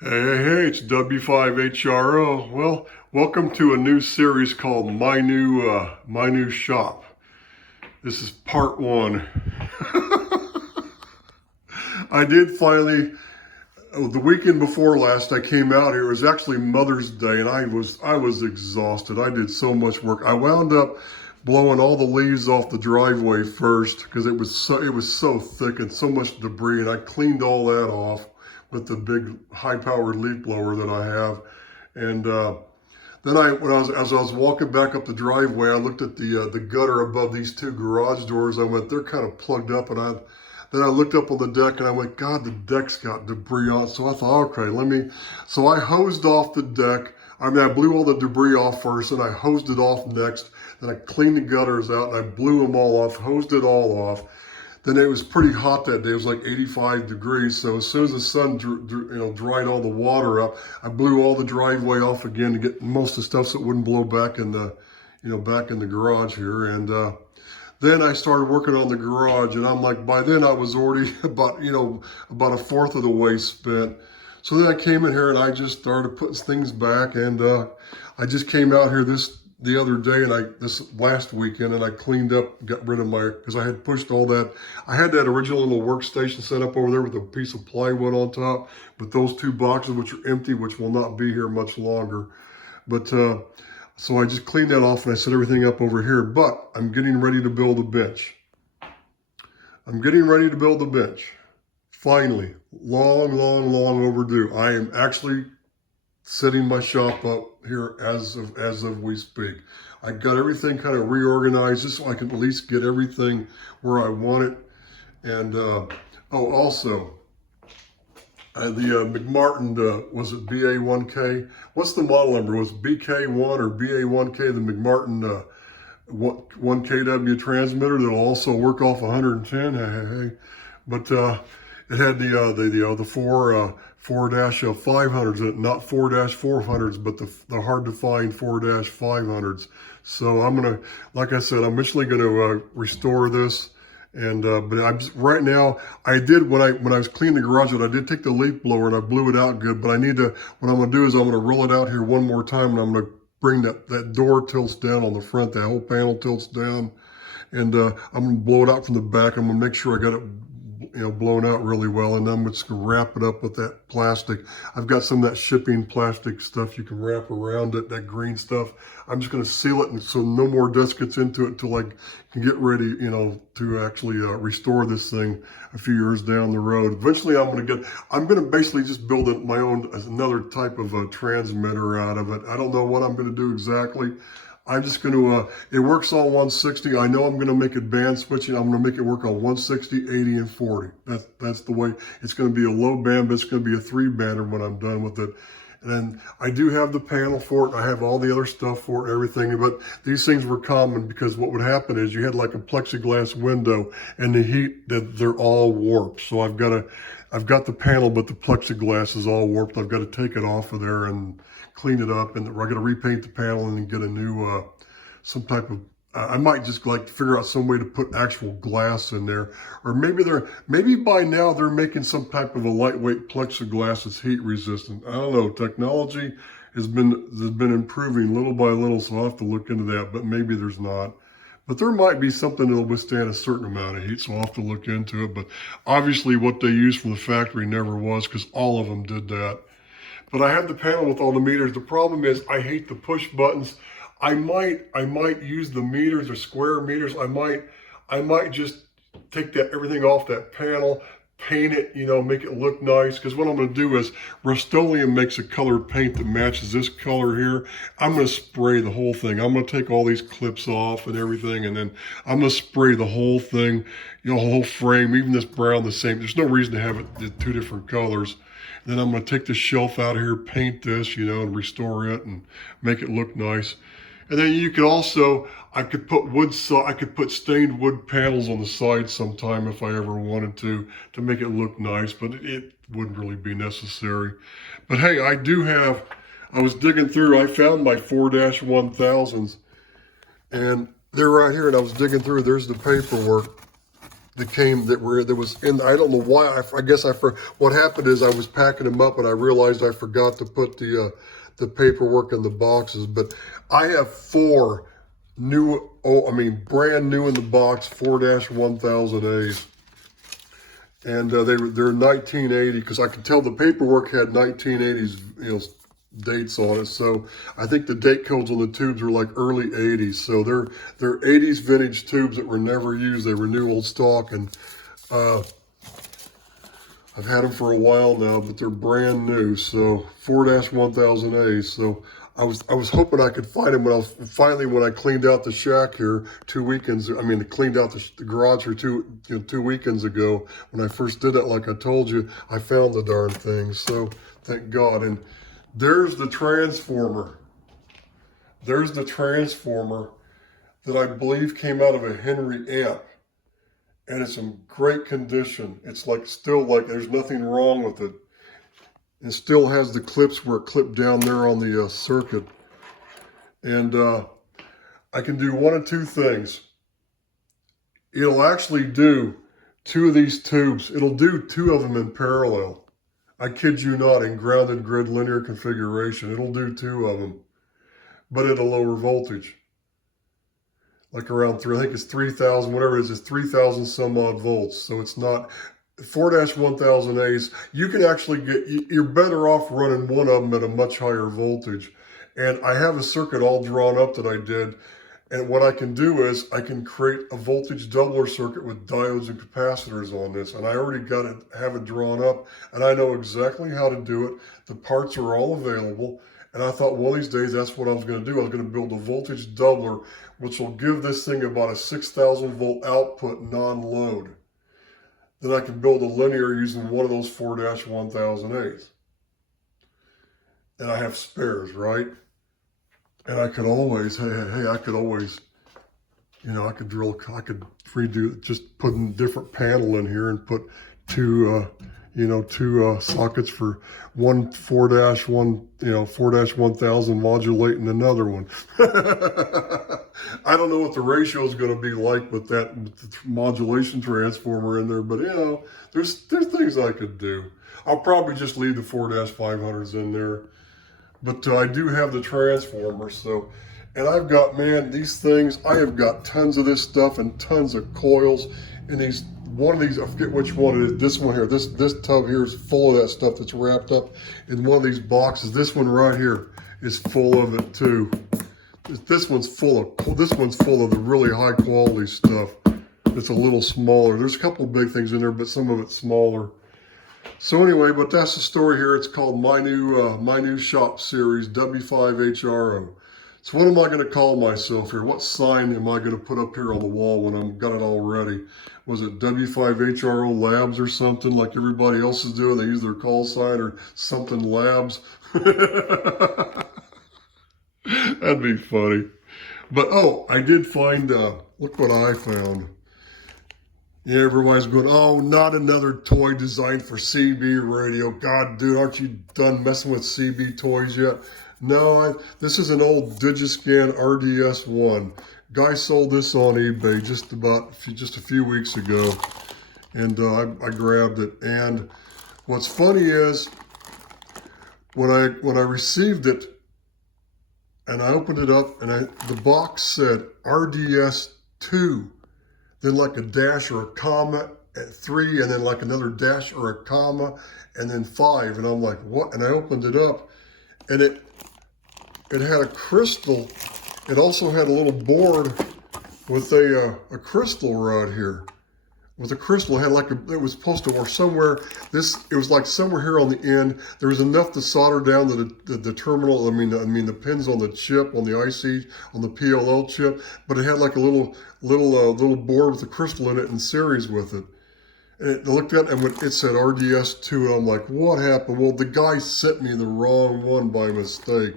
Hey, it's W5HRO. Well, welcome to a new series called My New Shop. This is part one. I did finally, the weekend before last, I came out here. It was actually Mother's Day, and I was exhausted. I did so much work. I wound up blowing all the leaves off the driveway first because it was so thick and so much debris, and I cleaned all that off with the big high-powered leaf blower that I have. And then as I was walking back up the driveway, I looked at the gutter above these two garage doors. I went, they're kind of plugged up, and then I looked up on the deck and I went, God, the deck's got debris on it. So I thought, okay, so I hosed off the deck. I blew all the debris off first, and I hosed it off next. Then I cleaned the gutters out and I blew them all off, hosed it all off. Then it was pretty hot that day. It was like 85 degrees. So as soon as the sun dried all the water up, I blew all the driveway off again to get most of the stuff so it wouldn't blow back in the garage here. And then I started working on the garage, and I'm like, by then I was already about a fourth of the way spent. So then I came in here and I just started putting things back, and I just came out here the other day, and this last weekend, and I cleaned up, got rid of because I had pushed all that. I had that original little workstation set up over there with a piece of plywood on top, with those two boxes which are empty, which will not be here much longer. But so I just cleaned that off and I set everything up over here. But I'm getting ready to build a bench. I'm getting ready to build a bench. Finally, long overdue. I am actually setting my shop up here as of we speak. I got everything kind of reorganized just so I can at least get everything where I want it. And also the McMartin, was it BA1K? What's the model number? Was it BK1 or BA1K? The McMartin 1KW transmitter that'll also work off 110. Hey. But it had the 4-500s in it, not 4-400s, but the hard to find 4-500s. So I'm gonna, like I said, I'm eventually gonna restore this. And but right now, I did when I was cleaning the garage, I did take the leaf blower and I blew it out good. But what I'm gonna do is I'm gonna roll it out here one more time, and I'm gonna bring that door tilts down on the front, that whole panel tilts down, and I'm gonna blow it out from the back. I'm gonna make sure I got it blown out really well, and I'm just gonna wrap it up with that plastic. I've got some of that shipping plastic stuff you can wrap around it, that green stuff. I'm just gonna seal it, and so no more dust gets into it until I can get ready, to actually restore this thing a few years down the road. Eventually, I'm gonna basically just build my own another type of a transmitter out of it. I don't know what I'm gonna do exactly. I'm just going to, it works on 160. I know I'm going to make it band switching. I'm going to make it work on 160, 80, and 40. That's the way. It's going to be a low band, but it's going to be a 3-bander when I'm done with it. And then I do have the panel for it. I have all the other stuff for it, everything. But these things were common because what would happen is you had like a plexiglass window, and the heat, they're all warped. So I've got the panel, but the plexiglass is all warped. I've got to take it off of there and clean it up, and I got to repaint the panel and then get a new, some type of, I might just like to figure out some way to put actual glass in there. Or maybe by now they're making some type of a lightweight plexiglass that's heat resistant. I don't know. Technology has been improving little by little, so I'll have to look into that, but maybe there's not. But there might be something that'll withstand a certain amount of heat, so I'll have to look into it. But obviously what they used from the factory never was, because all of them did that. But I have the panel with all the meters. The problem is I hate the push buttons. I might use the meters or square meters. I might just take everything off that panel, paint it, make it look nice. Because what I'm going to do is Rust-Oleum makes a colored paint that matches this color here. I'm going to spray the whole thing. I'm going to take all these clips off and everything, and then I'm going to spray the whole thing, the whole frame, even this brown the same. There's no reason to have it the two different colors. Then I'm going to take the shelf out of here, paint this, and restore it and make it look nice. And then you could also, I could put stained wood panels on the side sometime if I ever wanted to make it look nice, but it wouldn't really be necessary. But hey, I was digging through, I found my 4-1000s, and they're right here, and I was digging through, there's the paperwork. that was in. I don't know why. I guess what happened is I was packing them up and I realized I forgot to put the paperwork in the boxes. But I have 4 new, brand new in the box 4-1000As, and they're 1980, because I could tell the paperwork had 1980s dates on it. So I think the date codes on the tubes are like early 80s. So they're 80s vintage tubes that were never used. They were new old stock, and I've had them for a while now, but they're brand new. So 4-1000As. So I was hoping I could find them when I cleaned out the shack here 2 weekends. I mean, cleaned out the garage here 2 weekends ago. When I first did it, like I told you, I found the darn thing. So thank God. And there's the transformer. There's the transformer that I believe came out of a Henry amp. And it's in great condition. It's still there's nothing wrong with it. It still has the clips where it clipped down there on the circuit. And I can do one of 2 things. It'll actually do 2 of these tubes. It'll do 2 of them in parallel. I kid you not, in grounded grid linear configuration. It'll do 2 of them, but at a lower voltage. Like around I think it's 3,000, whatever it is, it's 3,000 some odd volts. So it's not 4-1000As. You can actually you're better off running one of them at a much higher voltage. And I have a circuit all drawn up that I did. And what I can do is I can create a voltage doubler circuit with diodes and capacitors on this. And I already have it drawn up, and I know exactly how to do it. The parts are all available. And I thought one of these days that's what I was going to do. I was going to build a voltage doubler, which will give this thing about a 6,000 volt output non-load. Then I can build a linear using one of those 4-1000As. And I have spares, right? And I could always, I could always, I could redo, just put a different panel in here and put 2 sockets for one 4-1000 modulating another one. I don't know what the ratio is going to be like with the modulation transformer in there, but there's things I could do. I'll probably just leave the 4-500s in there. But I do have the transformer, and I've got, these things, I have got tons of this stuff and tons of coils. And one of these, I forget which one it is, this one here, this tub here is full of that stuff that's wrapped up in one of these boxes. This one right here is full of it too. This one's full of the really high quality stuff. It's a little smaller. There's a couple of big things in there, but some of it's smaller. So anyway, but that's the story here. It's called My New Shop Series, W5HRO. So what am I going to call myself here? What sign am I going to put up here on the wall when I've got it all ready? Was it W5HRO Labs or something like everybody else is doing? They use their call sign or something Labs. That'd be funny. But I did find, look what I found. Yeah, everybody's going, oh, not another toy designed for CB radio. God, dude, aren't you done messing with CB toys yet? No, this is an old Digiscan RDS1. Guy sold this on eBay just a few weeks ago, and I grabbed it. And what's funny is when I received it and I opened it up, and the box said RDS2. Then like a dash or a comma at 3, and then like another dash or a comma, and then 5. And I'm like, what? And I opened it up, and it had a crystal. It also had a little board with a crystal right here. With a crystal, it had it was supposed to, or somewhere, it was like somewhere here on the end, there was enough to solder down the terminal, I mean the pins on the chip, on the IC, on the PLL chip, but it had like a little board with a crystal in it in series with it. And it looked at it, and it said RDS2, and I'm like, what happened? Well, the guy sent me the wrong one by mistake.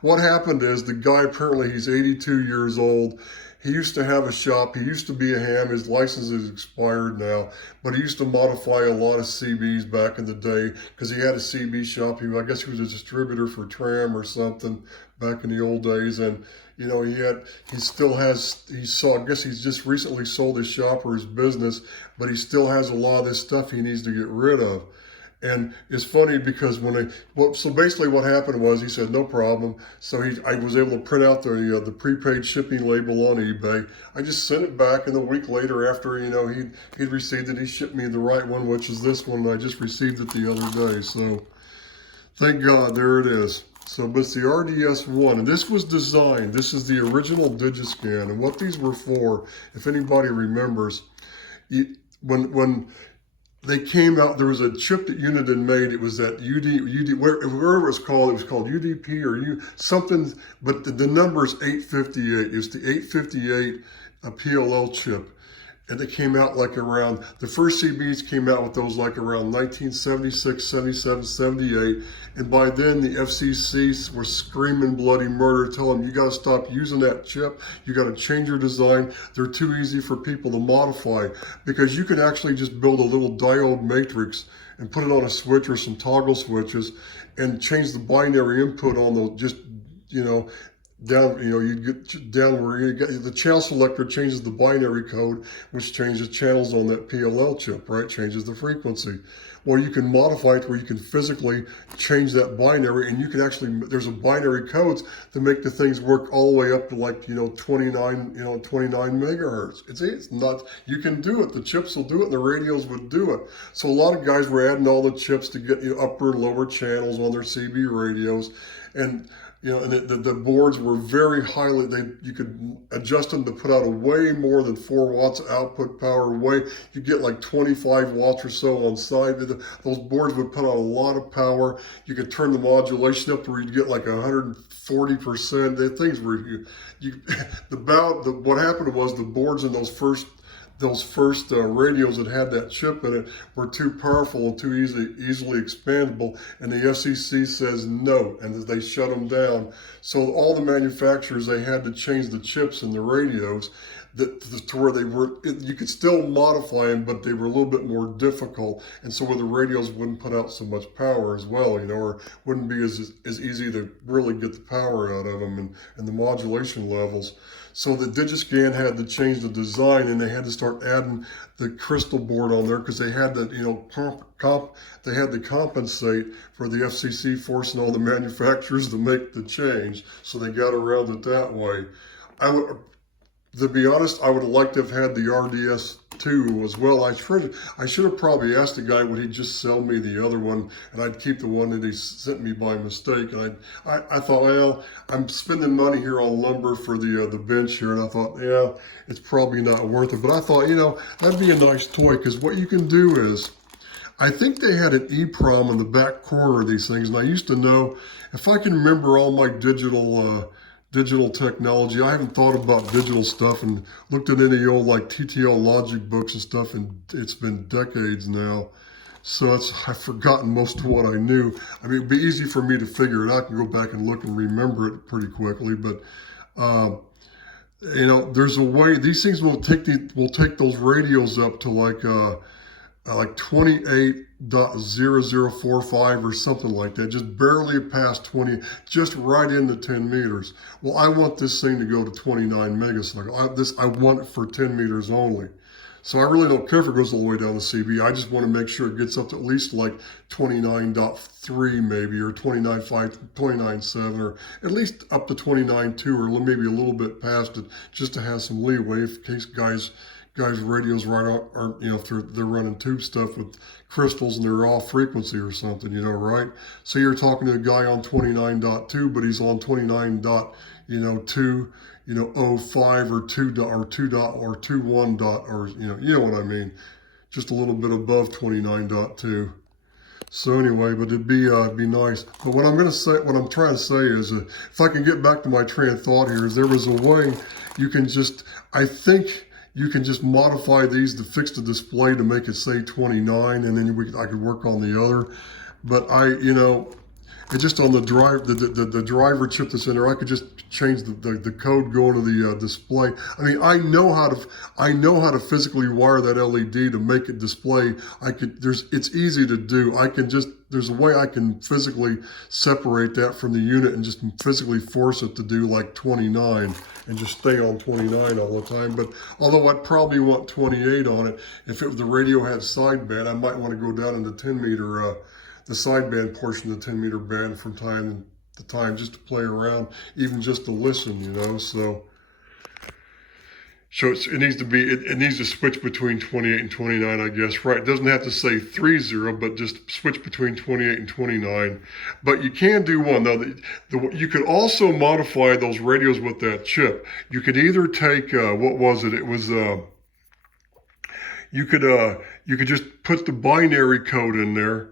What happened is the guy, apparently he's 82 years old. he used to have a shop. He used to be a ham. His license is expired now, but he used to modify a lot of CBs back in the day because he had a CB shop. I guess he was a distributor for Tram or something back in the old days. And, you know, I guess he's just recently sold his shop or his business, but he still has a lot of this stuff he needs to get rid of. And it's funny because so basically what happened was he said, no problem. So I was able to print out the prepaid shipping label on eBay. I just sent it back, and a week later, after, you know, he'd received it, he shipped me the right one, which is this one, and I just received it the other day. So thank God, there it is. So, but it's the RDS1, and this was designed, this is the original Digiscan, and what these were for, if anybody remembers, when they came out, there was a chip that Uniden made. It was that wherever it was called UDP or something, but the number is 858. It was the 858 PLL chip. And it came out like around, the first CBs came out with those like around 1976, 77, 78. And by then the FCC were screaming bloody murder, telling them, you got to stop using that chip. You got to change your design. They're too easy for people to modify, because you can actually just build a little diode matrix and put it on a switch or some toggle switches and change the binary input on those, just, you know, down, you know, you get down where you get the channel selector changes the binary code, which changes channels on that PLL chip, right? Changes the frequency. Well, you can modify it where you can physically change that binary, and you can actually, there's a binary codes to make the things work all the way up to like, 29 megahertz. It's not, you can do it. The chips will do it, and the radios would do it. So a lot of guys were adding all the chips to get upper and lower channels on their CB radios, and and the boards were very highly, you could adjust them to put out a way more than 4 watts output power. You get like 25 watts or so on side. Those boards would put out a lot of power. You could turn the modulation up to where you'd get like 140%. The things were, what happened was the boards in those first radios that had that chip in it were too powerful and too easily expandable, and the FCC says no, and they shut them down. So all the manufacturers, they had to change the chips in the radios to where you could still modify them, but they were a little bit more difficult, and so where the radios wouldn't put out so much power as well, or wouldn't be as easy to really get the power out of them and the modulation levels. So the Digiscan had to change the design, and they had to start adding the crystal board on there because they had to, they had to compensate for the FCC forcing all the manufacturers to make the change. So they got around it that way. To be honest, I would have liked to have had the RDS2 as well. I should have probably asked the guy, would he just sell me the other one, and I'd keep the one that he sent me by mistake. And I thought, well, I'm spending money here on lumber for the bench here, and I thought, yeah, it's probably not worth it. But I thought, that'd be a nice toy, because what you can do is, I think they had an EEPROM in the back corner of these things, and I used to know, if I can remember all my digital technology. I haven't thought about digital stuff and looked at any old like TTL logic books and stuff, and it's been decades now. So I've forgotten most of what I knew. I mean, it'd be easy for me to figure it out. I can go back and look and remember it pretty quickly, but there's a way. These things will take those radios up to like 28.0045 or something like that, just barely past 20, just right into 10 meters. Well, I want this thing to go to 29 megacycles. I want it for 10 meters only. So I really don't care if it goes all the way down to CB. I just want to make sure it gets up to at least like 29.3 maybe, or 29.5, 29.7, or at least up to 29.2, or maybe a little bit past it, just to have some leeway in case guys' radios aren't, if they're running tube stuff with crystals and they're off frequency or something, right? So you're talking to a guy on 29.2, but he's on 29.2, 05 or 2 or 21 or you know what I mean, just a little bit above 29.2. So anyway, but it'd be nice. But what I'm trying to say is, if I can get back to my train of thought here, is there was a way you can just, I think, you can just modify these to fix the display to make it say 29, and then I could work on the other. But just on the driver chip that's in there, I could just change the code going to the display. I mean, I know how to physically wire that LED to make it display. It's easy to do. There's a way I can physically separate that from the unit and just physically force it to do like 29 and just stay on 29 all the time. But although I'd probably want 28 on it, if the radio had sideband, I might want to go down into 10 meter, the sideband portion of the 10 meter band from time to time, just to play around, even just to listen, you know. So it needs to switch between 28 and 29, I guess, right? It doesn't have to say 30, but just switch between 28 and 29. But you can do one, though. You could also modify those radios with that chip. You could either take, what was it? It was, you could just put the binary code in there,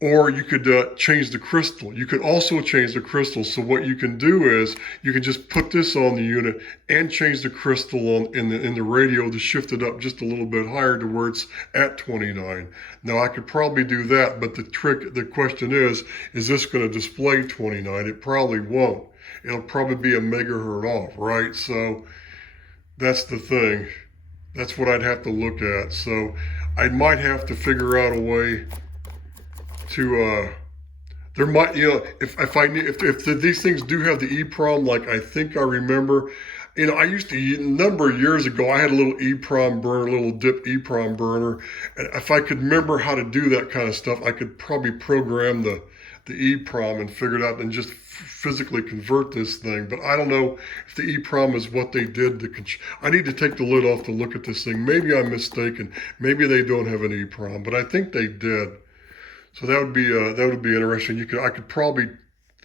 or you could change the crystal. You could also change the crystal. So what you can do is you can just put this on the unit and change the crystal in the radio to shift it up just a little bit higher to where it's at 29. Now I could probably do that, but the question is this going to display 29? It probably won't. It'll probably be a megahertz off, right? So that's the thing. That's what I'd have to look at. So I might have to figure out a way to there might, you know, if these things do have the EEPROM, like I think I remember, you know, I used to, a number of years ago, I had a little EEPROM burner, a little dip EEPROM burner, and if I could remember how to do that kind of stuff, I could probably program the EEPROM and figure it out and just physically convert this thing. But I don't know if the EEPROM is what they did to I need to take the lid off to look at this thing. Maybe I'm mistaken. Maybe they don't have an EEPROM, but I think they did. So that would be interesting. I could probably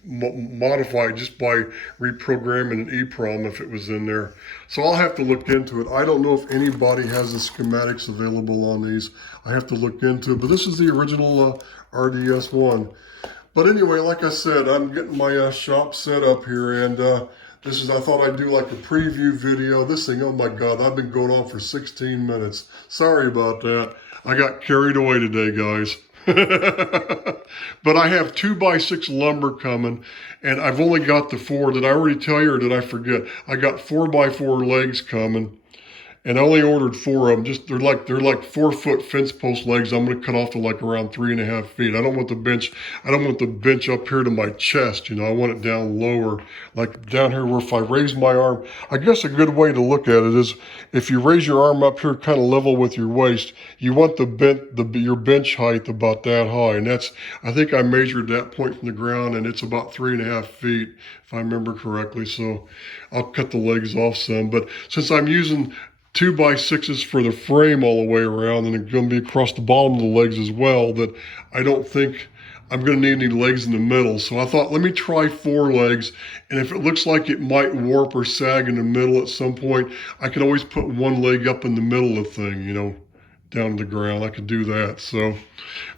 modify it just by reprogramming an EEPROM if it was in there. So I'll have to look into it. I don't know if anybody has the schematics available on these. I have to look into it. But this is the original RDS1. But anyway, like I said, I'm getting my shop set up here, and I thought I'd do like a preview video. This thing, oh my God, I've been going on for 16 minutes. Sorry about that. I got carried away today, guys. But I have 2x6 lumber coming, and I've only got the 4. Did I already tell you, or did I forget? I got 4x4 legs coming, and I only ordered 4 of them. They're like 4-foot fence post legs. I'm going to cut off to like around 3.5 feet. I don't want the bench up here to my chest. You know, I want it down lower, like down here where if I raise my arm, I guess a good way to look at it is if you raise your arm up here kind of level with your waist, you want your bench height about that high. And I think I measured that point from the ground, and it's about 3.5 feet, if I remember correctly. So I'll cut the legs off some. But since I'm using 2x6s for the frame all the way around, and it's going to be across the bottom of the legs as well, that I don't think I'm going to need any legs in the middle. So I thought, let me try 4 legs, and if it looks like it might warp or sag in the middle at some point, I can always put one leg up in the middle of the thing, you know, down to the ground. I could do that. So,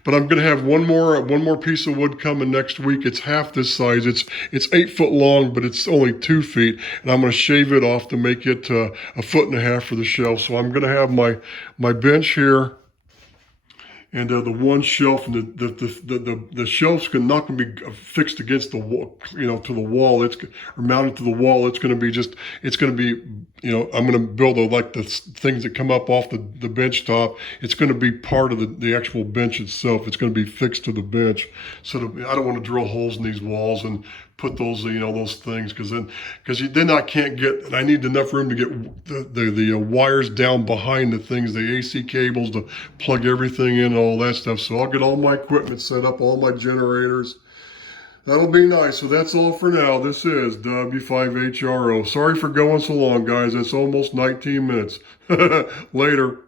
but I'm going to have one more piece of wood coming next week. It's half this size. It's 8 foot long, but it's only 2 feet, and I'm going to shave it off to make it 1.5 foot for the shelf. So I'm going to have my bench here, and the one shelf, and the shelf's not going to be fixed against the wall, you know, to the wall. Or mounted to the wall. It's going to be, you know, I'm going to build like the things that come up off the bench top. It's going to be part of the actual bench itself. It's going to be fixed to the bench. So I don't want to drill holes in these walls and put those, you know, those things, because then I can't get, I need enough room to get the wires down behind the things, the AC cables to plug everything in and all that stuff. So I'll get all my equipment set up, all my generators. That'll be nice. So that's all for now. This is W5HRO. Sorry for going so long, guys. It's almost 19 minutes. Later.